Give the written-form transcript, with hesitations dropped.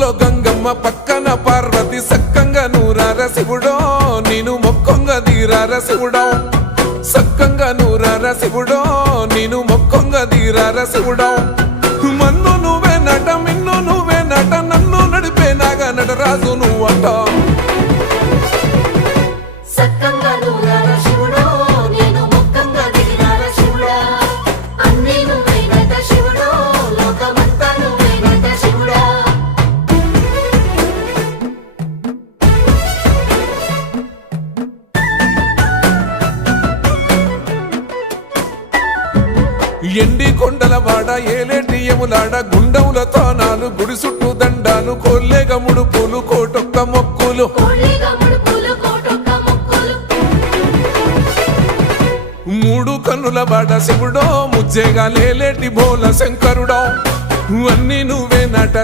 ముక్కుల్లో గంగమ్మ పక్కన పార్వతి సక్కంగా నూరార శివుడో నేను మొక్కంగా దీరార శివుడో సక్కంగా నూరార శివుడో నేను మొక్కంగా దీరార శివుడో మన్ను నువ్వే నట మిన్ను నువ్వే నట నన్ను నడిపే నాగా నటరాజు నువ్వంట ఎండి కొండల వాడ ఏలేటి యములాడ గుండములతో నాలు గుడి చుట్టూ దండాలు కోల్లేగ ముడుపులు కోటొక్క మొక్కులు మూడు కన్నుల వాడ శివుడో ముజ్జేగా లేలేటి బోల శంకరుడో అన్నీ నువ్వే నట